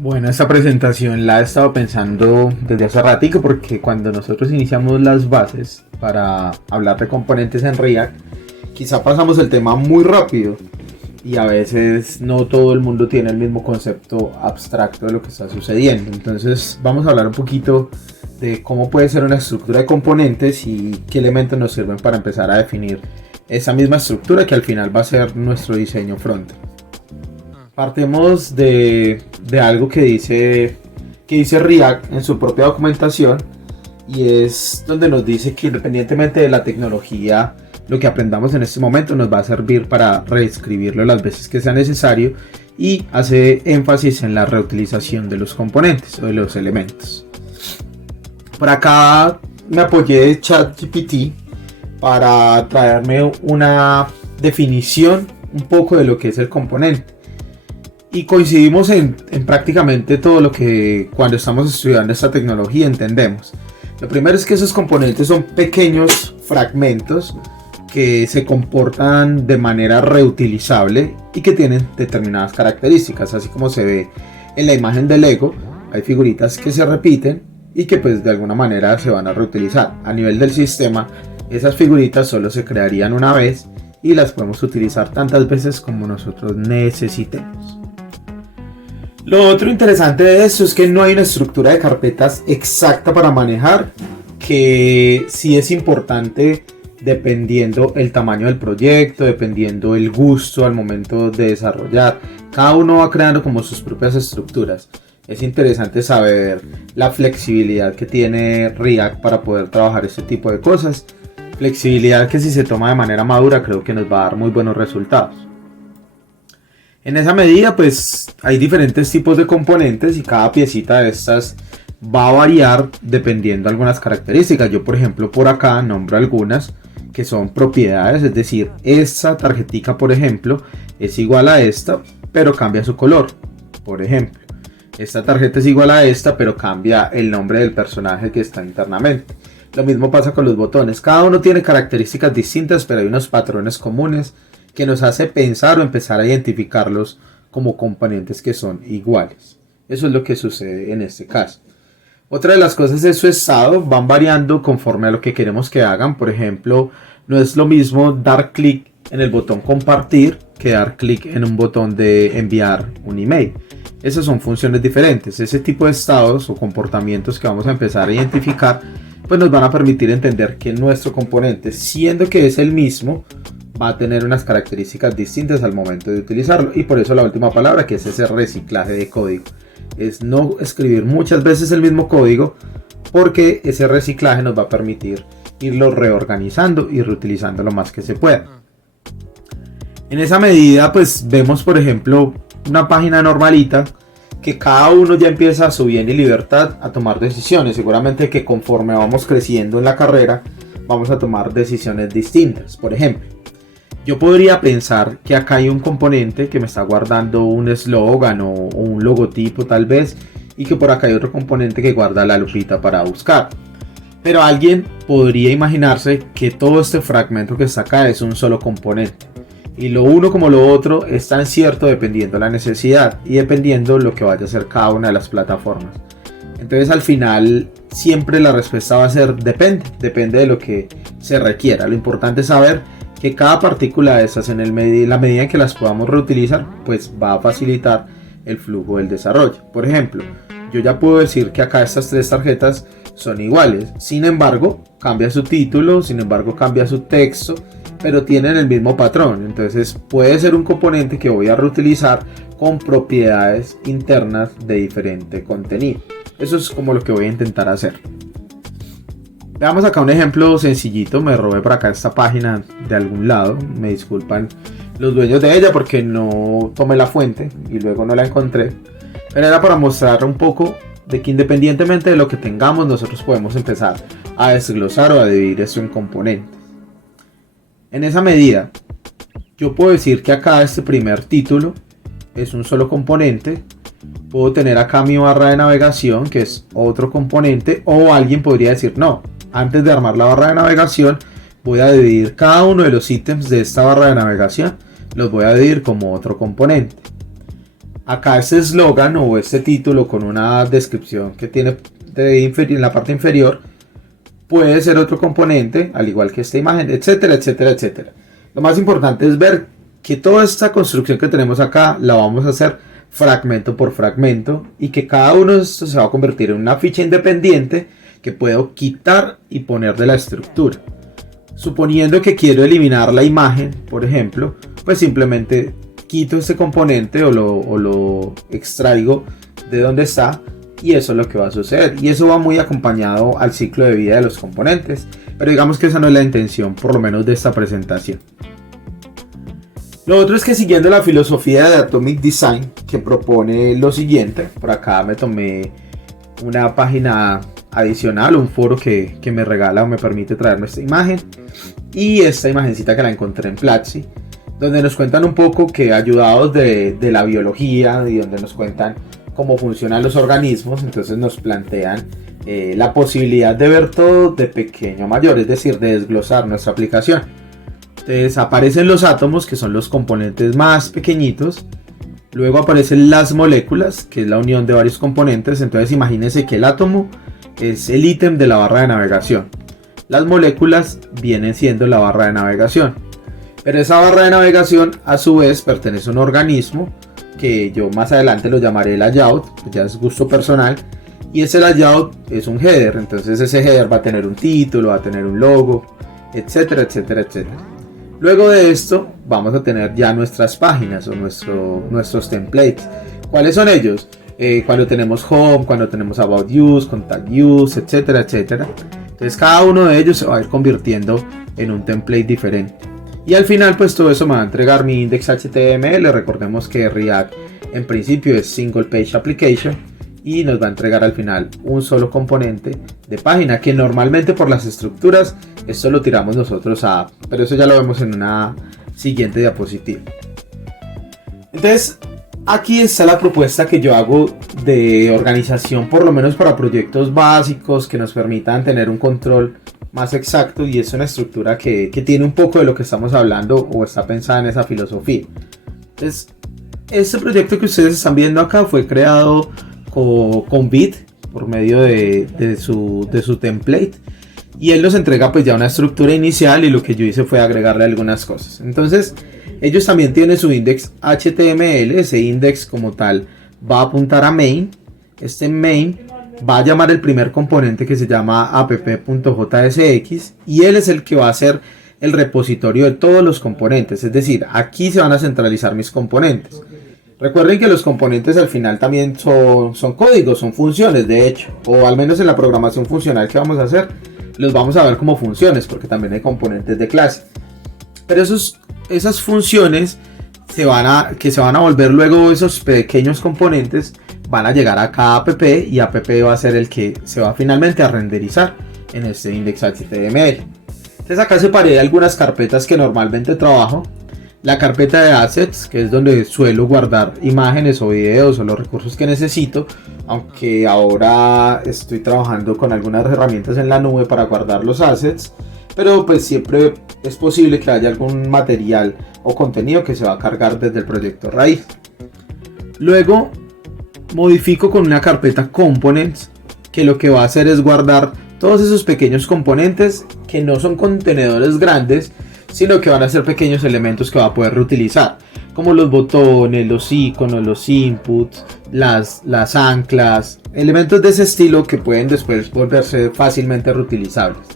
Bueno, esta presentación la he estado pensando desde hace ratico porque cuando nosotros iniciamos las bases para hablar de componentes en React, quizá pasamos el tema muy rápido y a veces no todo el mundo tiene el mismo concepto abstracto de lo que está sucediendo. Entonces vamos a hablar un poquito de cómo puede ser una estructura de componentes y qué elementos nos sirven para empezar a definir esa misma estructura que al final va a ser nuestro diseño front. Partemos de algo que dice React en su propia documentación, y es donde nos dice que independientemente de la tecnología, lo que aprendamos en este momento nos va a servir para reescribirlo las veces que sea necesario, y hace énfasis en la reutilización de los componentes o de los elementos. Por acá me apoyé de ChatGPT para traerme una definición un poco de lo que es el componente. Y coincidimos en prácticamente todo lo que cuando estamos estudiando esta tecnología entendemos. Lo primero es que esos componentes son pequeños fragmentos que se comportan de manera reutilizable y que tienen determinadas características, así como se ve en la imagen de Lego. Hay figuritas que se repiten y que pues de alguna manera se van a reutilizar. A nivel del sistema, esas figuritas solo se crearían una vez y las podemos utilizar tantas veces como nosotros necesitemos. Lo otro interesante de esto es que no hay una estructura de carpetas exacta para manejar, que sí es importante dependiendo el tamaño del proyecto, dependiendo el gusto al momento de desarrollar. Cada uno va creando como sus propias estructuras. Es interesante saber la flexibilidad que tiene React para poder trabajar este tipo de cosas. Flexibilidad que si se toma de manera madura creo que nos va a dar muy buenos resultados. En esa medida pues hay diferentes tipos de componentes y cada piecita de estas va a variar dependiendo de algunas características. Yo por ejemplo por acá nombro algunas que son propiedades, es decir, esta tarjetica por ejemplo es igual a esta pero cambia su color. Por ejemplo, esta tarjeta es igual a esta pero cambia el nombre del personaje que está internamente. Lo mismo pasa con los botones, cada uno tiene características distintas pero hay unos patrones comunes que nos hace pensar o empezar a identificarlos como componentes que son iguales. Eso es lo que sucede en este caso. Otra de las cosas es su estado, van variando conforme a lo que queremos que hagan. Por ejemplo, no es lo mismo dar clic en el botón compartir que dar clic en un botón de enviar un email. Esas son funciones diferentes. Ese tipo de estados o comportamientos que vamos a empezar a identificar pues nos van a permitir entender que nuestro componente, siendo que es el mismo, va a tener unas características distintas al momento de utilizarlo. Y por eso la última palabra, que es ese reciclaje de código, es no escribir muchas veces el mismo código, porque ese reciclaje nos va a permitir irlo reorganizando y reutilizando lo más que se pueda. En esa medida pues vemos por ejemplo una página normalita que cada uno ya empieza a su bien y libertad a tomar decisiones. Seguramente que conforme vamos creciendo en la carrera vamos a tomar decisiones distintas. Por ejemplo, yo podría pensar que acá hay un componente que me está guardando un eslogan o un logotipo tal vez, y que por acá hay otro componente que guarda la lupita para buscar. Pero alguien podría imaginarse que todo este fragmento que está acá es un solo componente. Y lo uno como lo otro es tan cierto dependiendo de la necesidad y dependiendo lo que vaya a hacer cada una de las plataformas. Entonces al final siempre la respuesta va a ser depende de lo que se requiera. Lo importante es saber que cada partícula de esas en la medida en que las podamos reutilizar pues va a facilitar el flujo del desarrollo. Por ejemplo, yo ya puedo decir que acá estas tres tarjetas son iguales, sin embargo cambia su título, sin embargo cambia su texto, pero tienen el mismo patrón. Entonces puede ser un componente que voy a reutilizar con propiedades internas de diferente contenido. Eso es como lo que voy a intentar hacer. Veamos acá un ejemplo sencillito. Me robé por acá esta página de algún lado, me disculpan los dueños de ella porque no tomé la fuente y luego no la encontré, pero era para mostrar un poco de que independientemente de lo que tengamos nosotros podemos empezar a desglosar o a dividir esto en componentes. En esa medida yo puedo decir que acá este primer título es un solo componente. Puedo tener acá mi barra de navegación, que es otro componente, o alguien podría decir no, antes de armar la barra de navegación voy a dividir cada uno de los ítems de esta barra de navegación, los voy a dividir como otro componente. acá este eslogan o este título con una descripción que tiene en la parte inferior puede ser otro componente, al igual que esta imagen, etcétera, etcétera, etcétera. Lo más importante es ver que toda esta construcción que tenemos acá la vamos a hacer fragmento por fragmento y que cada uno de estos se va a convertir en una ficha independiente que puedo quitar y poner de la estructura. Suponiendo que quiero eliminar la imagen, por ejemplo, pues simplemente quito este componente o lo extraigo de donde está, y eso es lo que va a suceder. Y eso va muy acompañado al ciclo de vida de los componentes, pero digamos que esa no es la intención, por lo menos de esta presentación. Lo otro es que siguiendo la filosofía de Atomic Design, que propone lo siguiente, por acá me tomé una página adicional, un foro que me regala o me permite traerme esta imagen, y esta imagencita que la encontré en Platzi, donde nos cuentan un poco que ayudados de la biología y donde nos cuentan cómo funcionan los organismos, entonces nos plantean la posibilidad de ver todo de pequeño a mayor, es decir, de desglosar nuestra aplicación. Entonces aparecen los átomos, que son los componentes más pequeñitos, luego aparecen las moléculas, que es la unión de varios componentes. Entonces imagínense que el átomo es el ítem de la barra de navegación, las moléculas vienen siendo la barra de navegación, pero esa barra de navegación a su vez pertenece a un organismo que yo más adelante lo llamaré layout, ya es gusto personal, y ese layout es un header. Entonces ese header va a tener un título, va a tener un logo, etcétera, etcétera, etcétera. Luego de esto vamos a tener ya nuestras páginas o nuestros templates. ¿Cuáles son ellos? Cuando tenemos home, cuando tenemos about use, contact use, etcétera, etcétera. Entonces cada uno de ellos se va a ir convirtiendo en un template diferente. Y al final pues todo eso me va a entregar mi index.html. Recordemos que React en principio es single page application y nos va a entregar al final un solo componente de página, que normalmente por las estructuras esto lo tiramos nosotros a app, pero eso ya lo vemos en una siguiente diapositiva. Entonces aquí está la propuesta que yo hago de organización, por lo menos para proyectos básicos que nos permitan tener un control más exacto, y es una estructura que tiene un poco de lo que estamos hablando o está pensada en esa filosofía. Entonces este proyecto que ustedes están viendo acá fue creado con Bit por medio de su template, y él nos entrega pues ya una estructura inicial, y lo que yo hice fue agregarle algunas cosas. Entonces ellos también tienen su index HTML, ese index como tal va a apuntar a main. Este main va a llamar el primer componente, que se llama app.jsx, y él es el que va a ser el repositorio de todos los componentes, es decir, aquí se van a centralizar mis componentes. Recuerden que los componentes al final también son códigos, son funciones de hecho, o al menos en la programación funcional que vamos a hacer, los vamos a ver como funciones, porque también hay componentes de clase. Pero esas funciones que se van a volver luego esos pequeños componentes, van a llegar acá a app, y app va a ser el que se va finalmente a renderizar en este index.html. Entonces acá separé algunas carpetas que normalmente trabajo. La carpeta de assets, que es donde suelo guardar imágenes o videos o los recursos que necesito, aunque ahora estoy trabajando con algunas herramientas en la nube para guardar los assets, pero pues siempre es posible que haya algún material o contenido que se va a cargar desde el proyecto raíz. Luego modifico con una carpeta components, que lo que va a hacer es guardar todos esos pequeños componentes que no son contenedores grandes, sino que van a ser pequeños elementos que va a poder reutilizar, como los botones, los iconos, los inputs, las anclas, elementos de ese estilo que pueden después volverse fácilmente reutilizables.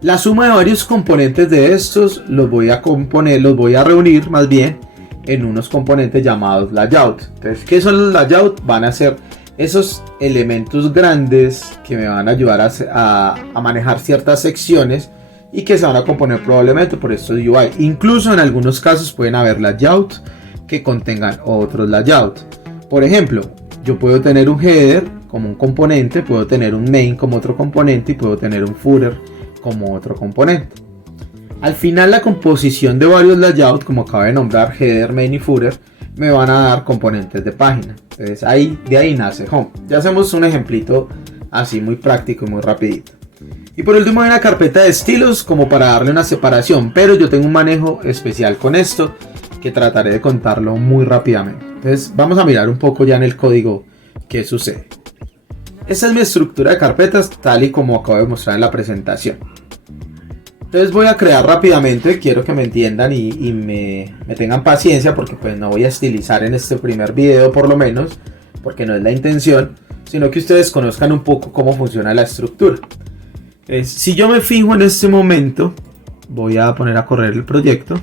La suma de varios componentes de estos los voy a reunir más bien en unos componentes llamados layout. Entonces, ¿qué son los layout? Van a ser esos elementos grandes que me van a ayudar a manejar ciertas secciones y que se van a componer probablemente por estos UI. Incluso en algunos casos pueden haber layout que contengan otros layout. Por ejemplo, yo puedo tener un header como un componente, puedo tener un main como otro componente y puedo tener un footer como otro componente. Al final, la composición de varios layouts, como acabo de nombrar, header, main y footer, me van a dar componentes de página. Entonces de ahí nace home. Ya hacemos un ejemplito así muy práctico y muy rapidito. Y por último hay una carpeta de estilos como para darle una separación, pero yo tengo un manejo especial con esto, que trataré de contarlo muy rápidamente. Entonces vamos a mirar un poco ya en el código qué sucede. Esta es mi estructura de carpetas tal y como acabo de mostrar en la presentación. Entonces voy a crear rápidamente, quiero que me entiendan y me tengan paciencia, porque pues no voy a estilizar en este primer video por lo menos, porque no es la intención, sino que ustedes conozcan un poco cómo funciona la estructura. Entonces, si yo me fijo en este momento, voy a poner a correr el proyecto.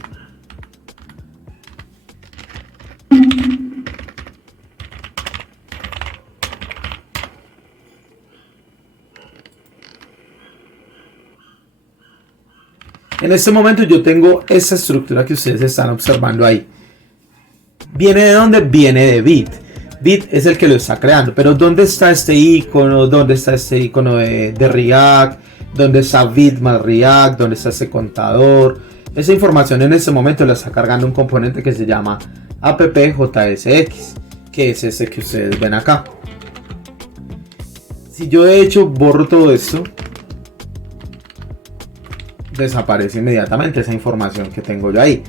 En este momento yo tengo esa estructura que ustedes están observando ahí. ¿Viene de dónde? Viene de Bit. Bit es el que lo está creando. Pero ¿dónde está este icono? ¿Dónde está este icono de React? ¿Dónde está Bit más React? ¿Dónde está este contador? Esa información en este momento la está cargando un componente que se llama appjsx, que es ese que ustedes ven acá. Si yo de hecho borro todo esto, desaparece inmediatamente esa información que tengo yo ahí.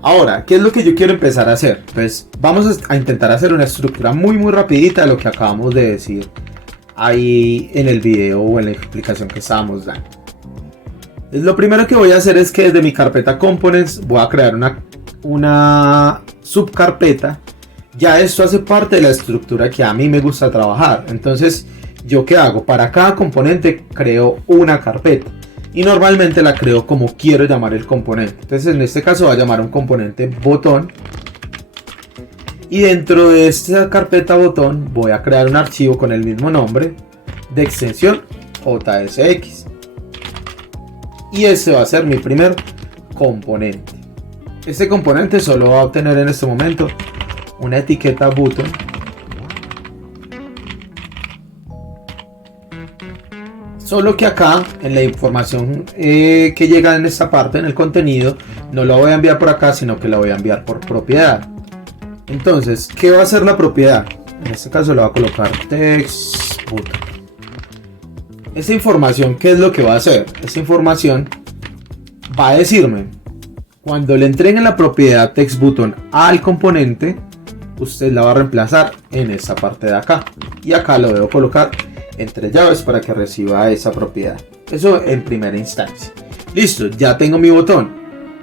Ahora, ¿qué es lo que yo quiero empezar a hacer? Pues vamos a intentar hacer una estructura muy rapidita de lo que acabamos de decir ahí en el video o en la explicación que estábamos dando. Entonces, lo primero que voy a hacer es que desde mi carpeta components voy a crear una subcarpeta. Ya esto hace parte de la estructura que a mí me gusta trabajar. Entonces, ¿yo qué hago? Para cada componente creo una carpeta. Y normalmente la creo como quiero llamar el componente. Entonces en este caso voy a llamar un componente botón. Y dentro de esta carpeta botón voy a crear un archivo con el mismo nombre de extensión JSX. Y ese va a ser mi primer componente. Este componente solo va a obtener en este momento una etiqueta button. Solo que acá en la información que llega en esta parte, en el contenido, no la voy a enviar por acá, sino que la voy a enviar por propiedad. Entonces, ¿qué va a ser la propiedad? En este caso le voy a colocar text button. Esta información, ¿qué es lo que va a hacer? Esta información va a decirme, cuando le entreguen la propiedad text button al componente, usted la va a reemplazar en esta parte de acá. Y acá lo debo colocar entre llaves para que reciba esa propiedad. Eso en primera instancia. Listo, ya tengo mi botón.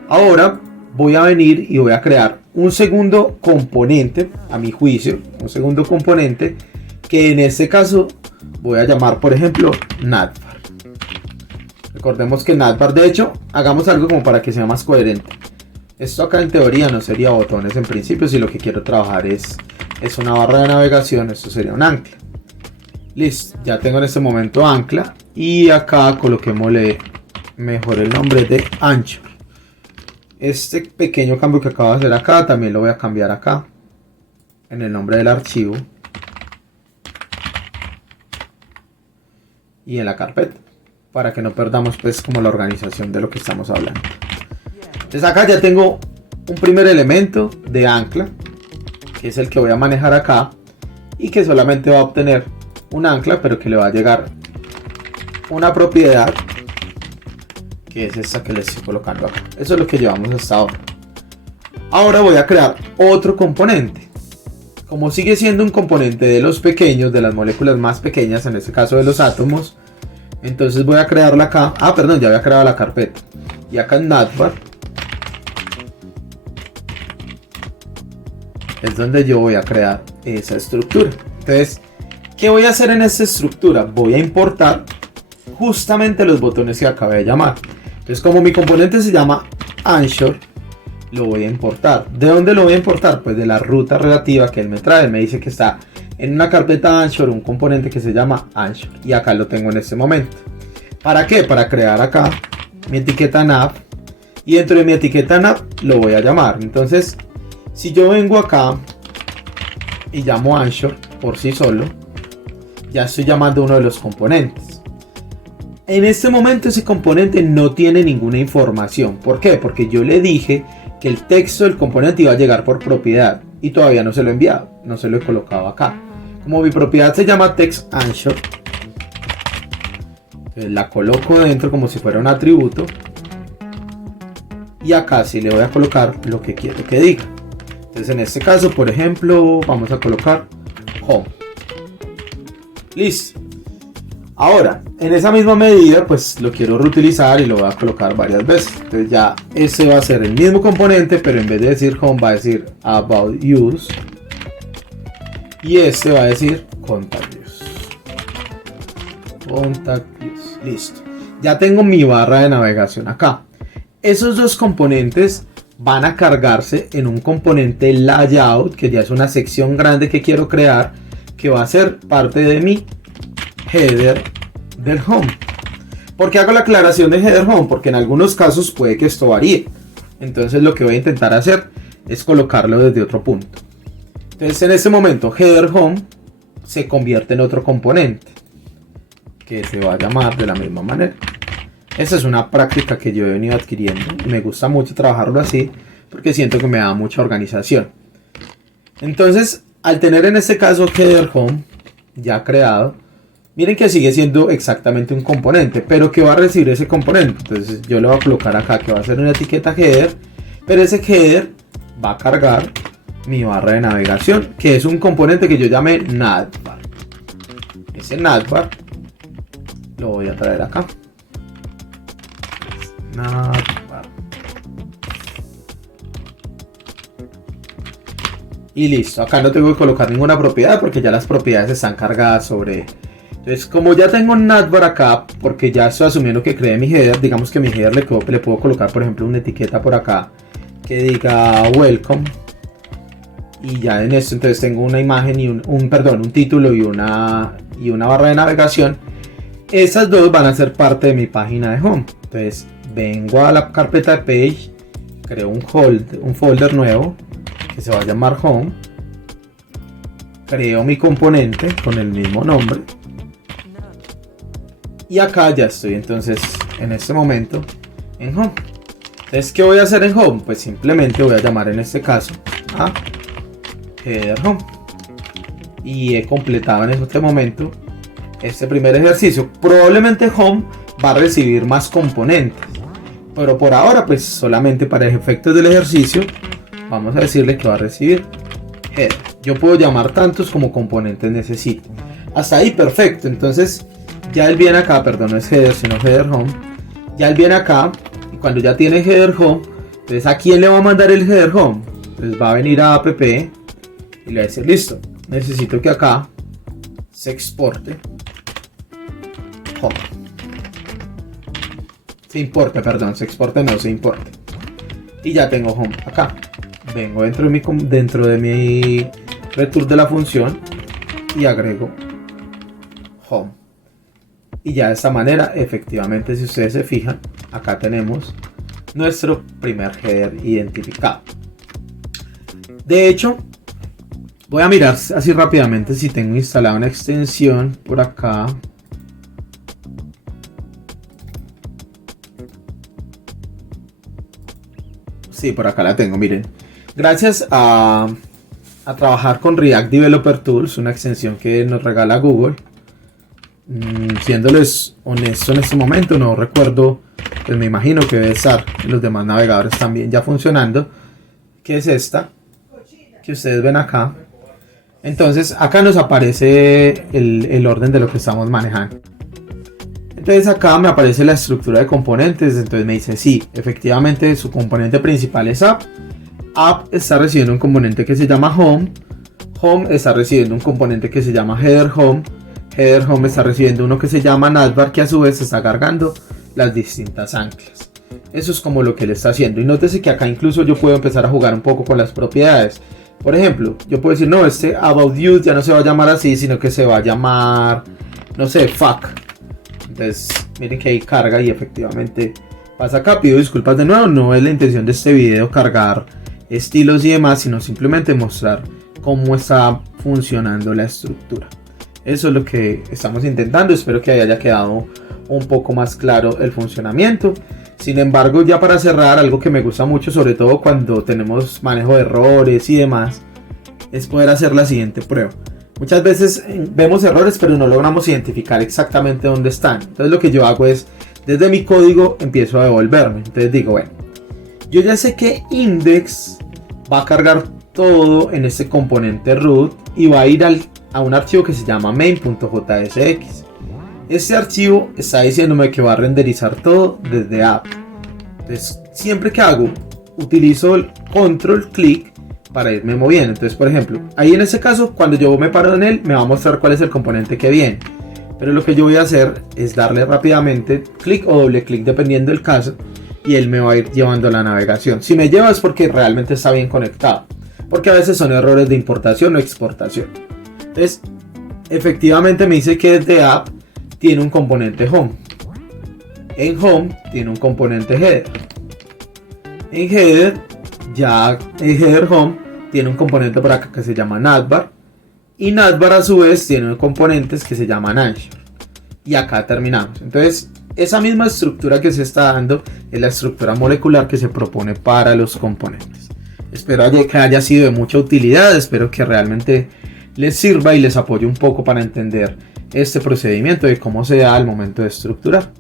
Ahora voy a venir y voy a crear un segundo componente, a mi juicio, un segundo componente que en este caso voy a llamar, por ejemplo, navbar. Recordemos que navbar, de hecho, hagamos algo como para que sea más coherente. Esto acá en teoría no sería botones en principio, si lo que quiero trabajar es una barra de navegación, esto sería un ancla. Listo, ya tengo en este momento ancla y acá coloquémosle mejor el nombre de Anchor. Este pequeño cambio que acabo de hacer acá también lo voy a cambiar acá en el nombre del archivo y en la carpeta para que no perdamos pues como la organización de lo que estamos hablando. Entonces acá ya tengo un primer elemento de ancla que es el que voy a manejar acá y que solamente va a obtener un ancla, pero que le va a llegar una propiedad que es esta que le estoy colocando acá. Eso es lo que llevamos hasta ahora. Ahora voy a crear otro componente. Como sigue siendo un componente de los pequeños, de las moléculas más pequeñas, en este caso de los átomos, entonces voy a crearla acá. Perdón, ya había creado la carpeta. Y acá en navbar es donde yo voy a crear esa estructura. Entonces, ¿qué voy a hacer en esta estructura? Voy a importar justamente los botones que acabé de llamar. Entonces, como mi componente se llama Anchor, lo voy a importar. ¿De dónde lo voy a importar? Pues de la ruta relativa que él me trae. Me dice que está en una carpeta Anchor un componente que se llama Anchor. Y acá lo tengo en este momento. ¿Para qué? Para crear acá mi etiqueta nav. Y dentro de mi etiqueta nav lo voy a llamar. Entonces, si yo vengo acá y llamo Anchor por sí solo, ya estoy llamando uno de los componentes. En este momento ese componente no tiene ninguna información. ¿Por qué? Porque yo le dije que el texto del componente iba a llegar por propiedad y todavía no se lo he enviado, no se lo he colocado acá. Como mi propiedad se llama text Anchor, la coloco dentro como si fuera un atributo. y acá sí le voy a colocar lo que quiero que diga. Entonces en este caso, por ejemplo, vamos a colocar home. Listo. Ahora, en esa misma medida, pues lo quiero reutilizar y lo voy a colocar varias veces. Entonces ya ese va a ser el mismo componente, pero en vez de decir home va a decir about use. Y este va a decir contact use. Contact use. Listo. Ya tengo mi barra de navegación acá. Esos dos componentes van a cargarse en un componente layout, que ya es una sección grande que quiero crear, que va a ser parte de mi header del home. ¿Por qué hago la aclaración de header home? Porque en algunos casos puede que esto varíe. Entonces lo que voy a intentar hacer es colocarlo desde otro punto. Entonces en este momento header home se convierte en otro componente que se va a llamar de la misma manera. Esa es una práctica que yo he venido adquiriendo y me gusta mucho trabajarlo así porque siento que me da mucha organización. Entonces, al tener en este caso header home ya creado, miren que sigue siendo exactamente un componente, pero que va a recibir ese componente. Entonces yo le voy a colocar acá que va a ser una etiqueta header, pero ese header va a cargar mi barra de navegación, que es un componente que yo llamé navbar. Ese navbar lo voy a traer acá. Navbar. Y listo, acá no tengo que colocar ninguna propiedad porque ya las propiedades están cargadas sobre. Entonces, como ya tengo un navbar acá, porque ya estoy asumiendo que creé mi header, digamos que mi header le puedo colocar, por ejemplo, una etiqueta por acá que diga welcome. Y ya en esto entonces tengo una imagen y un título y una barra de navegación. Esas dos van a ser parte de mi página de home. Entonces vengo a la carpeta de page, creo un folder nuevo que se va a llamar home, creo mi componente con el mismo nombre y acá ya estoy entonces en este momento en home. Entonces, ¿qué voy a hacer en home? Pues simplemente voy a llamar en este caso a header home y he completado en este momento este primer ejercicio. Probablemente home va a recibir más componentes, pero por ahora pues solamente para efectos del ejercicio vamos a decirle que va a recibir header. Yo puedo llamar tantos como componentes necesite. Hasta ahí perfecto. Entonces ya él viene acá, perdón, no es header sino header home. Ya él viene acá y cuando ya tiene header home, entonces ¿a quién le va a mandar el header home? Entonces va a venir a app y le va a decir listo, necesito que acá se exporte home. Se importe, perdón, se exporte no, se importe. Y ya tengo home acá. Vengo dentro de mi return de la función y agrego home. Y ya de esta manera, efectivamente, si ustedes se fijan, acá tenemos nuestro primer header identificado. De hecho, voy a mirar así rápidamente si tengo instalada una extensión por acá. Sí, por acá la tengo, miren. Gracias a trabajar con React Developer Tools, una extensión que nos regala Google. Siéndoles honesto en este momento, no recuerdo, pues me imagino que debe estar en los demás navegadores también ya funcionando. Que es esta, que ustedes ven acá. Entonces acá nos aparece el orden de lo que estamos manejando. Entonces acá me aparece la estructura de componentes. Entonces me dice sí, efectivamente su componente principal es app. App está recibiendo un componente que se llama home. Home está recibiendo un componente que se llama header home. Header home está recibiendo uno que se llama navbar, que a su vez está cargando las distintas anclas. Eso es como lo que él está haciendo. Y nótese que acá incluso yo puedo empezar a jugar un poco con las propiedades. Por ejemplo, yo puedo decir no, este about you ya no se va a llamar así, sino que se va a llamar, no sé, fuck. Entonces miren que ahí carga y efectivamente pasa acá. Pido disculpas de nuevo, no es la intención de este video cargar estilos y demás, sino simplemente mostrar cómo está funcionando la estructura. Eso es lo que estamos intentando. Espero que haya quedado un poco más claro el funcionamiento. Sin embargo, ya para cerrar, algo que me gusta mucho, sobre todo cuando tenemos manejo de errores y demás, es poder hacer la siguiente prueba. Muchas veces vemos errores pero no logramos identificar exactamente dónde están. Entonces lo que yo hago es, desde mi código empiezo a devolverme. Entonces digo, bueno, Yo ya sé que index va a cargar todo en este componente root y va a ir a un archivo que se llama main.jsx. Este archivo está diciéndome que va a renderizar todo desde app. Entonces, siempre que hago, utilizo el control clic para irme moviendo. Entonces, por ejemplo, ahí en este caso, cuando yo me paro en él, me va a mostrar cuál es el componente que viene. Pero lo que yo voy a hacer es darle rápidamente clic o doble clic dependiendo del caso, y él me va a ir llevando a la navegación. Si me lleva es porque realmente está bien conectado, porque a veces son errores de importación o exportación. Entonces, efectivamente me dice que desde app tiene un componente home. En home tiene un componente header. En header, ya en header home tiene un componente por acá que se llama navbar. Y navbar a su vez tiene componentes que se llaman anchor. Y acá terminamos. Entonces, esa misma estructura que se está dando es la estructura molecular que se propone para los componentes. Espero que haya sido de mucha utilidad. Espero que realmente les sirva y les apoye un poco para entender este procedimiento de cómo se da al momento de estructurar.